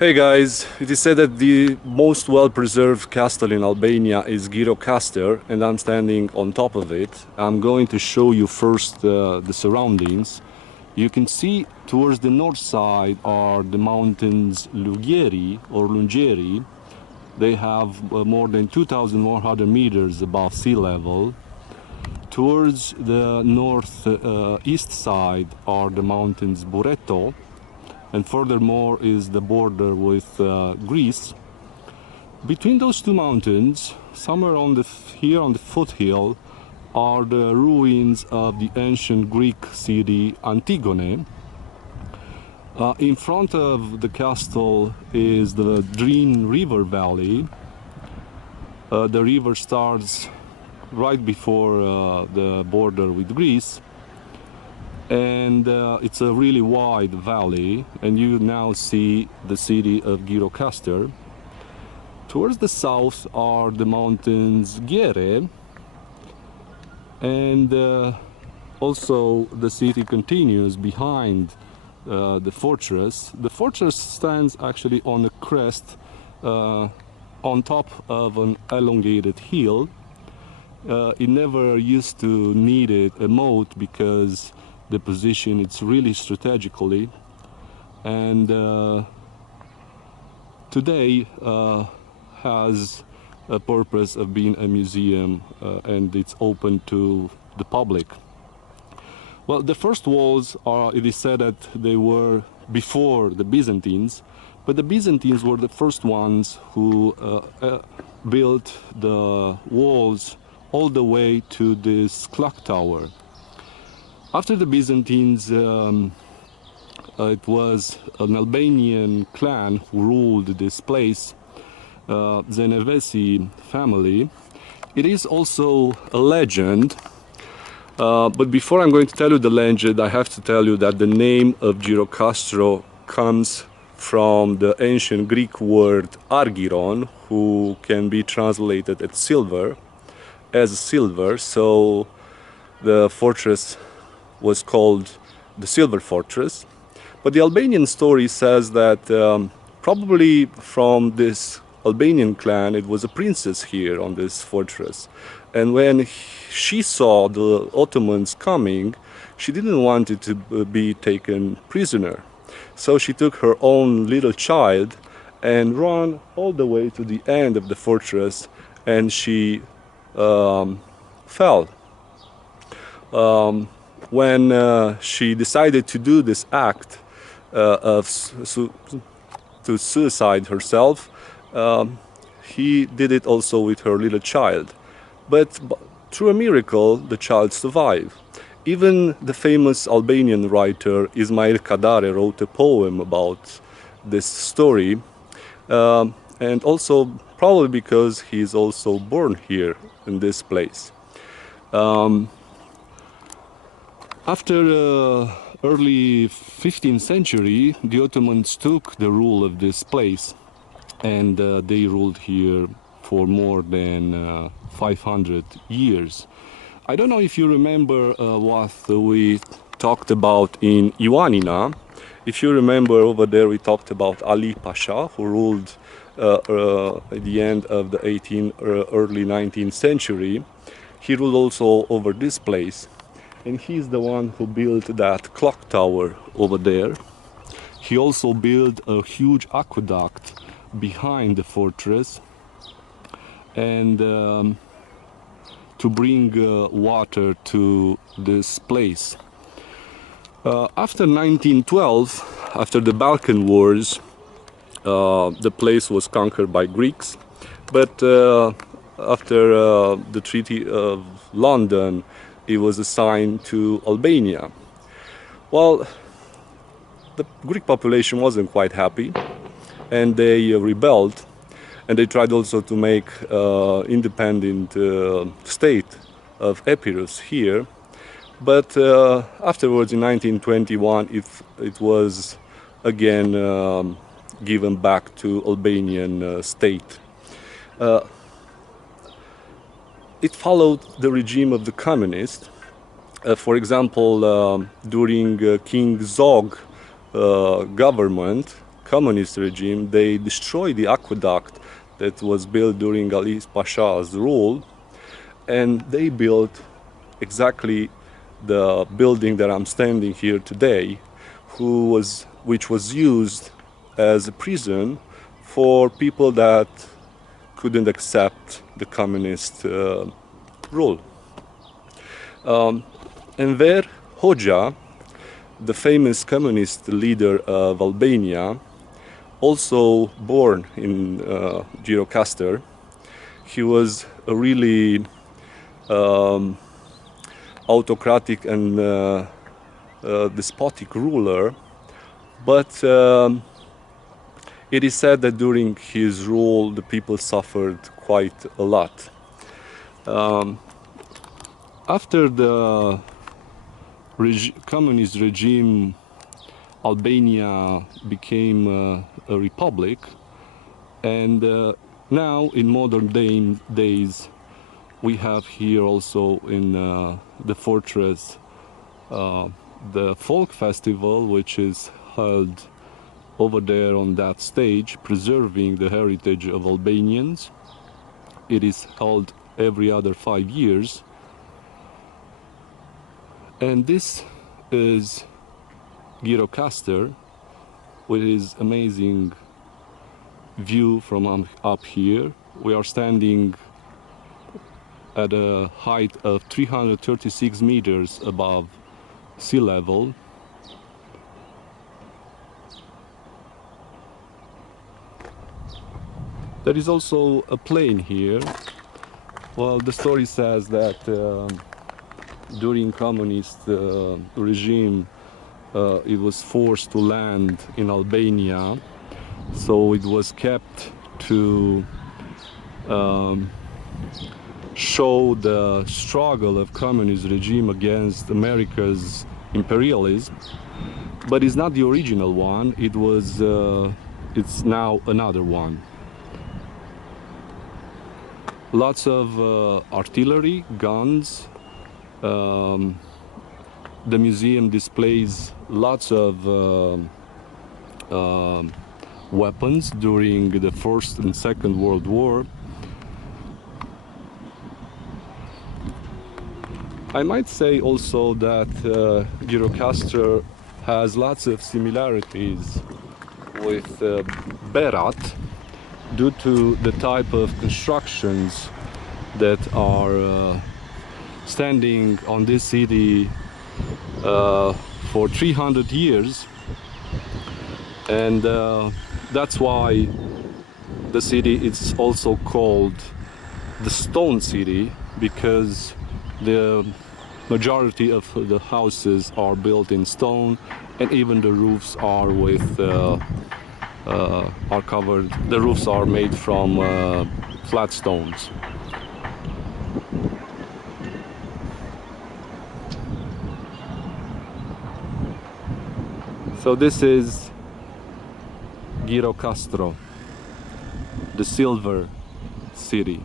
Hey guys, it is said that the most well-preserved castle in Albania is Girokaster, and I'm standing on top of it. I'm going to show you first the surroundings. You can see towards the north side are the mountains Ljiurokastru or Lungeri. They have more than 2,100 meters above sea level. Towards the northeast side are the mountains Bureto, and furthermore is the border with Greece. Between those two mountains, somewhere here on the foothill, are the ruins of the ancient Greek city Antigone. In front of the castle is the Drin River valley. The river starts right before the border with Greece, and it's a really wide valley, and you now see the city of Girokaster. Towards the south are the mountains Ergiri, and also the city continues behind the fortress. The fortress stands actually on a crest on top of an elongated hill. It never used to need a moat because the position it's really strategically, and today has a purpose of being a museum, and it's open to the public. Well, the first walls are, it is said that they were before the Byzantines, but the Byzantines were the first ones who built the walls all the way to this clock tower. After the Byzantines, it was an Albanian clan who ruled this place, Zenevesi family. It is also a legend, but before I'm going to tell you the legend, I have to tell you that the name of Girokaster comes from the ancient Greek word argyron, who can be translated as silver, so the fortress was called the Silver Fortress. But the Albanian story says that probably from this Albanian clan it was a princess here on this fortress, and when she saw the Ottomans coming, she didn't want it to be taken prisoner, so she took her own little child and ran all the way to the end of the fortress, and she fell. When she decided to do this act to suicide herself, he did it also with her little child. But through a miracle, the child survived. Even the famous Albanian writer Ismail Kadare wrote a poem about this story, and also probably because he is also born here in this place. After early 15th century, the Ottomans took the rule of this place, and they ruled here for more than 500 years. I don't know if you remember what we talked about in Ioannina. If you remember, over there we talked about Ali Pasha, who ruled at the end of the 18th, early 19th century. He ruled also over this place, and he's the one who built that clock tower over there. He also built a huge aqueduct behind the fortress, and to bring water to this place. After 1912, after the Balkan Wars, the place was conquered by Greeks, but after the Treaty of London, it was assigned to Albania. Well, the Greek population wasn't quite happy, and they rebelled, and they tried also to make independent state of Epirus here. But afterwards, in 1921, it was again given back to Albanian state. It followed the regime of the communists. For example, during King Zog government, communist regime, they destroyed the aqueduct that was built during Ali Pasha's rule, and they built exactly the building that I'm standing here today, which was used as a prison for people that couldn't accept the communist rule. Enver Hoxha, the famous communist leader of Albania, also born in Girokaster. He was a really autocratic and despotic ruler, but it is said that during his rule the people suffered quite a lot. After the communist regime, Albania became a republic, and now in modern days we have here also in the fortress the folk festival, which is held over there on that stage, preserving the heritage of Albanians. It is held every other 5 years, and this is Girokaster, with his amazing view from up here. We are standing at a height of 336 meters above sea level. There is also a plane here. Well, the story says that during communist regime it was forced to land in Albania, so it was kept to show the struggle of communist regime against America's imperialism, but it's not the original one. It's now another one. Lots of artillery, guns. The museum displays lots of weapons during the First and Second World War. I might say also that Girokaster has lots of similarities with Berat due to the type of constructions that are standing on this city for 300 years, and that's why the city is also called the Stone City, because the majority of the houses are built in stone, and even the roofs are covered. The roofs are made from flat stones. So this is Girokaster, the Silver City.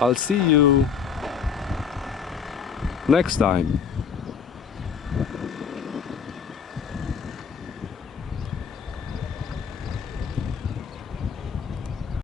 I'll see you next time.